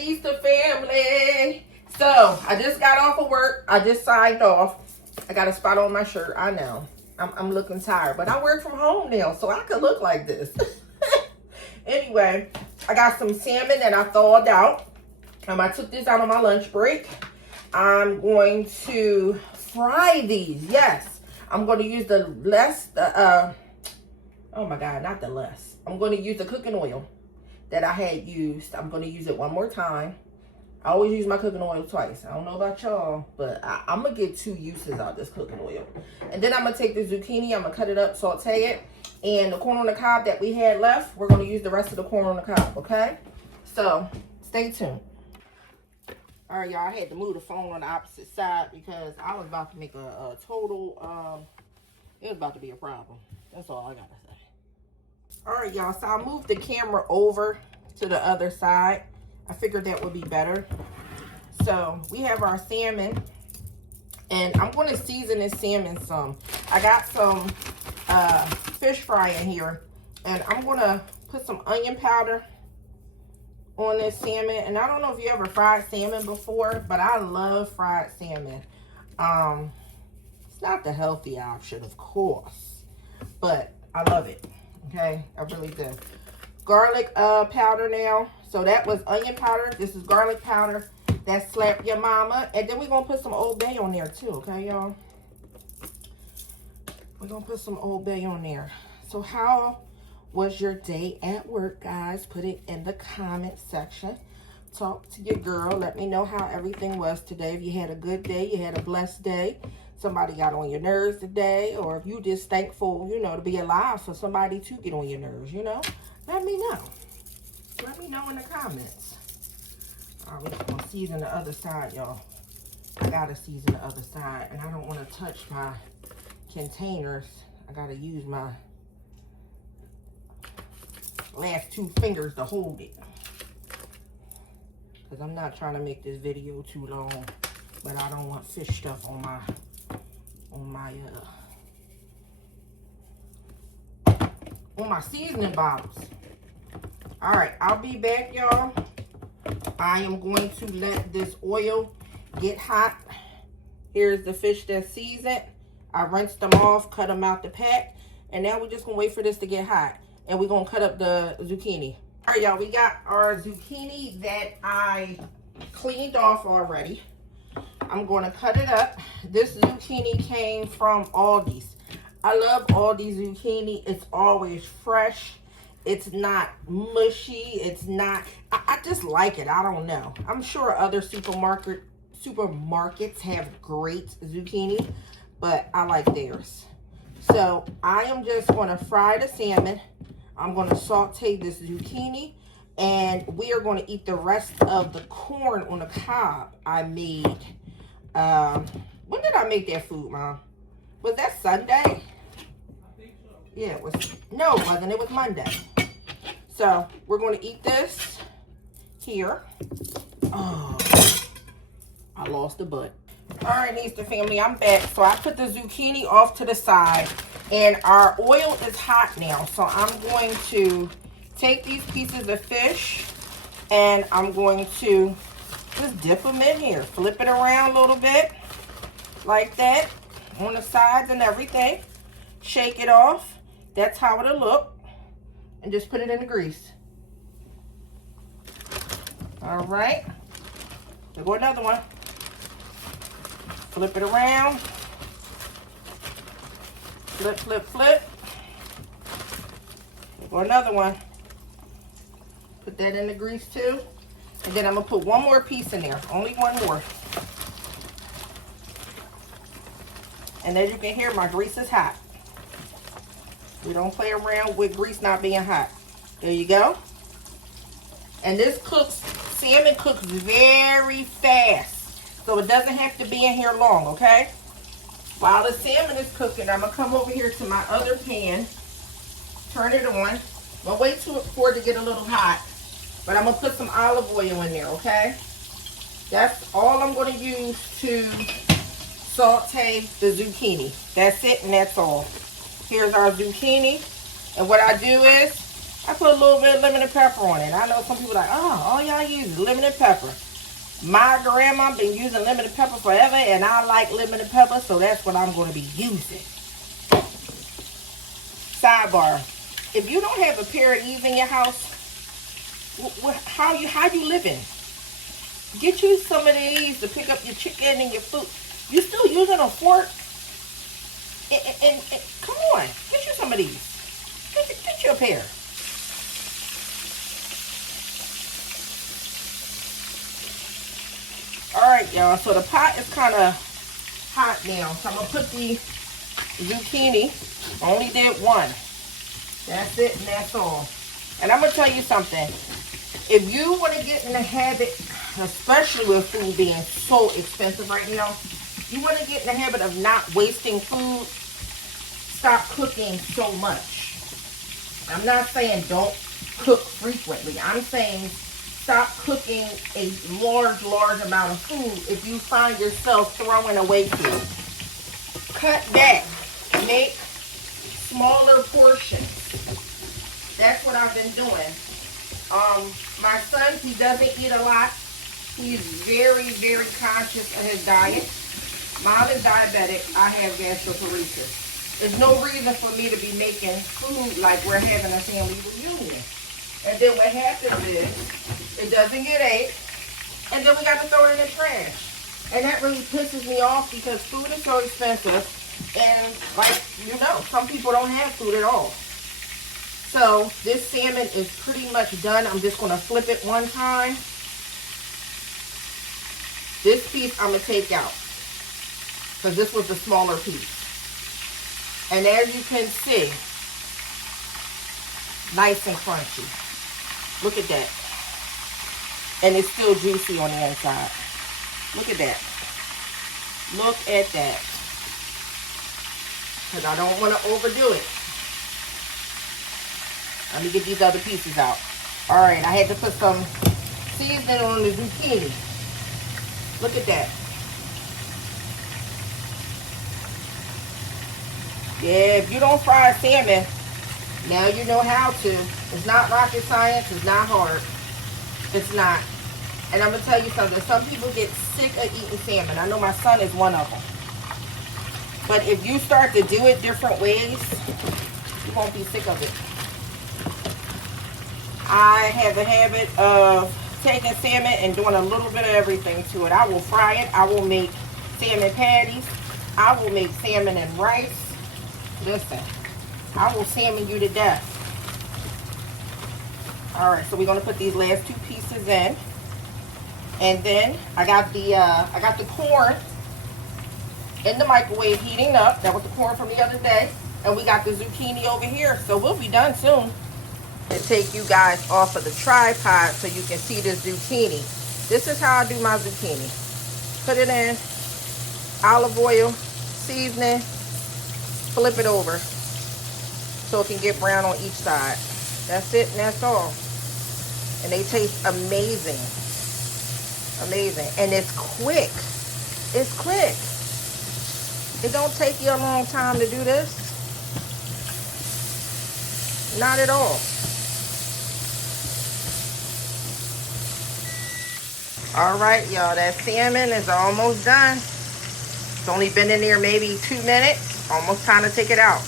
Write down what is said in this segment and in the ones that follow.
Nista family. So, I just got off of work. I just signed off. I got a spot on my shirt. I know. I'm looking tired. But I work from home now, so I could look like this. Anyway, I got some salmon that I thawed out. I took this out on my lunch break. I'm going to fry these. Yes. I'm going to use oh my God, not the less. I'm going to use the cooking oil that I had used. I'm going to use it one more time. I always use my cooking oil twice. I don't know about y'all, but I'm going to get 2 uses out of this cooking oil. And then I'm going to take the zucchini. I'm going to cut it up, saute it. And the corn on the cob that we had left, we're going to use the rest of the corn on the cob, okay? So, stay tuned. All right, y'all, I had to move the phone on the opposite side because I was about to make a total, it was about to be a problem. That's all I got to say. All right, y'all, so I moved the camera over to the other side. I figured that would be better. So we have our salmon, and I'm going to season this salmon some. I got some fish fry in here, and I'm going to put some onion powder on this salmon. And I don't know if you ever fried salmon before, but I love fried salmon. It's not the healthy option, of course, but I love it. Okay, I really do. Garlic powder now. So that was onion powder. This is garlic powder. That's Slap Your Mama. And then we're going to put some Old Bay on there too. Okay, y'all? We're going to put some Old Bay on there. So how was your day at work, guys? Put it in the comment section. Talk to your girl. Let me know how everything was today. If you had a good day, you had a blessed day. Somebody got on your nerves today. Or if you just thankful, you know, to be alive for somebody to get on your nerves, you know. Let me know. Let me know in the comments. All right, we're going to season the other side, y'all. I got to season the other side. And I don't want to touch my containers. I got to use my last 2 fingers to hold it. Because I'm not trying to make this video too long. But I don't want fish stuff on my seasoning bottles. All right, I'll be back, y'all. I am going to let this oil get hot. Here's the fish that's seasoned. I rinsed them off, cut them out the pack, and now we're just gonna wait for this to get hot, and we're gonna cut up the zucchini. All right, y'all, we got our zucchini that I cleaned off already. I'm gonna cut it up. This zucchini came from Aldi's. I love Aldi's zucchini. It's always fresh. It's not mushy. It's not, I just like it. I don't know. I'm sure other supermarkets have great zucchini, but I like theirs. So I am just going to fry the salmon. I'm going to saute this zucchini, and we are going to eat the rest of the corn on the cob I made. When did I make that food, Mom? Was that Sunday? Yeah, it was. No, it wasn't. It was Monday. So we're going to eat this here. Oh, I lost the butt. All right, Nista family, I'm back. So I put the zucchini off to the side, and our oil is hot now. So I'm going to take these pieces of fish, and I'm going to just dip them in here. Flip it around a little bit, like that, on the sides and everything. Shake it off. That's how it'll look. And just put it in the grease. All right. There go another one. Flip it around. Flip, flip, flip. There go another one. Put that in the grease too. And then I'm going to put one more piece in there. Only one more. And as you can hear, my grease is hot. We don't play around with grease not being hot. There you go. And this salmon cooks very fast. So it doesn't have to be in here long, okay? While the salmon is cooking, I'm going to come over here to my other pan. Turn it on. I'm going to wait for it to get a little hot. But I'm going to put some olive oil in there, okay? That's all I'm going to use to saute the zucchini. That's it, and that's all. Here's our zucchini. And what I do is I put a little bit of lemon and pepper on it. I know some people are like, oh, all y'all use is lemon and pepper. My grandma been using lemon and pepper forever, and I like lemon and pepper, so that's what I'm going to be using. Sidebar: if you don't have a pair of these in your house, how you living? Get you some of these to pick up your chicken and your food. You still using a fork? And come on, get you some of these. Get you a pair. Alright, y'all, so the pot is kind of hot now. So I'm going to put the zucchini. I only did one. That's it, and that's all. And I'm going to tell you something. If you want to get in the habit, especially with food being so expensive right now, you want to get in the habit of not wasting food, stop cooking so much. I'm not saying don't cook frequently. I'm saying stop cooking a large amount of food if you find yourself throwing away food. Cut back. Make smaller portions. That's what I've been doing. My son, he doesn't eat a lot. He's very, very conscious of his diet. Mom is diabetic. I have gastroparesis. There's no reason for me to be making food like we're having a family reunion. And then what happens is, it doesn't get ate, and then we got to throw it in the trash. And that really pisses me off because food is so expensive, and like, you know, some people don't have food at all. So this salmon is pretty much done. I'm just going to flip it one time. This piece I'm going to take out because this was the smaller piece. And as you can see, nice and crunchy. Look at that. And it's still juicy on the inside. Look at that. Look at that. Because I don't want to overdo it. Let me get these other pieces out. Alright, I had to put some seasoning on the zucchini. Look at that. Yeah, if you don't fry salmon, now you know how to. It's not rocket science. It's not hard. It's not. And I'm going to tell you something. Some people get sick of eating salmon. I know my son is one of them. But if you start to do it different ways, you won't be sick of it. I have a habit of taking salmon and doing a little bit of everything to it. I will fry it. I will make salmon patties. I will make salmon and rice. Listen, I will salmon you to death. Alright, so we're going to put these last two pieces in. And then I got the corn in the microwave heating up. That was the corn from the other day. And we got the zucchini over here. So we'll be done soon. And take you guys off of the tripod so you can see the zucchini. This is how I do my zucchini. Put it in, olive oil, seasoning, flip it over so it can get brown on each side. That's it and that's all. And they taste amazing. Amazing. And it's quick. It's quick. It don't take you a long time to do this. Not at all. Alright, y'all, that salmon is almost done. It's only been in there maybe 2 minutes. Almost time to take it out.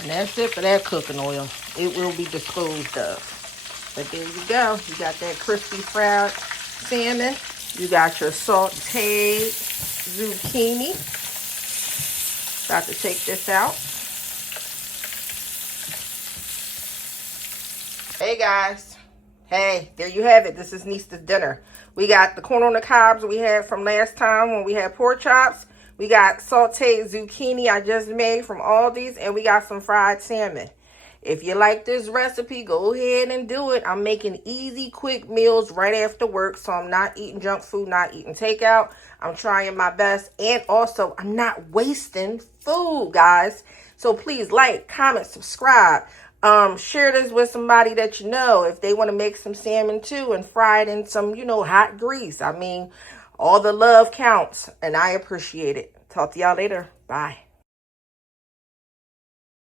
And that's it for that cooking oil. It will be disposed of. But there you go. You got that crispy fried salmon. You got your sauteed zucchini. About to take this out. Hey guys. Hey, there you have it. This is Nista's dinner. We got the corn on the cobs we had from last time when we had pork chops. We got sauteed zucchini I just made from Aldi's, and we got some fried salmon. If you like this recipe, go ahead and do it. I'm making easy, quick meals right after work, so I'm not eating junk food, not eating takeout. I'm trying my best, and also I'm not wasting food, guys. So please like, comment, subscribe. Share this with somebody that you know if they want to make some salmon too and fry it in some, hot grease. I mean, all the love counts, and I appreciate it. Talk to y'all later. Bye.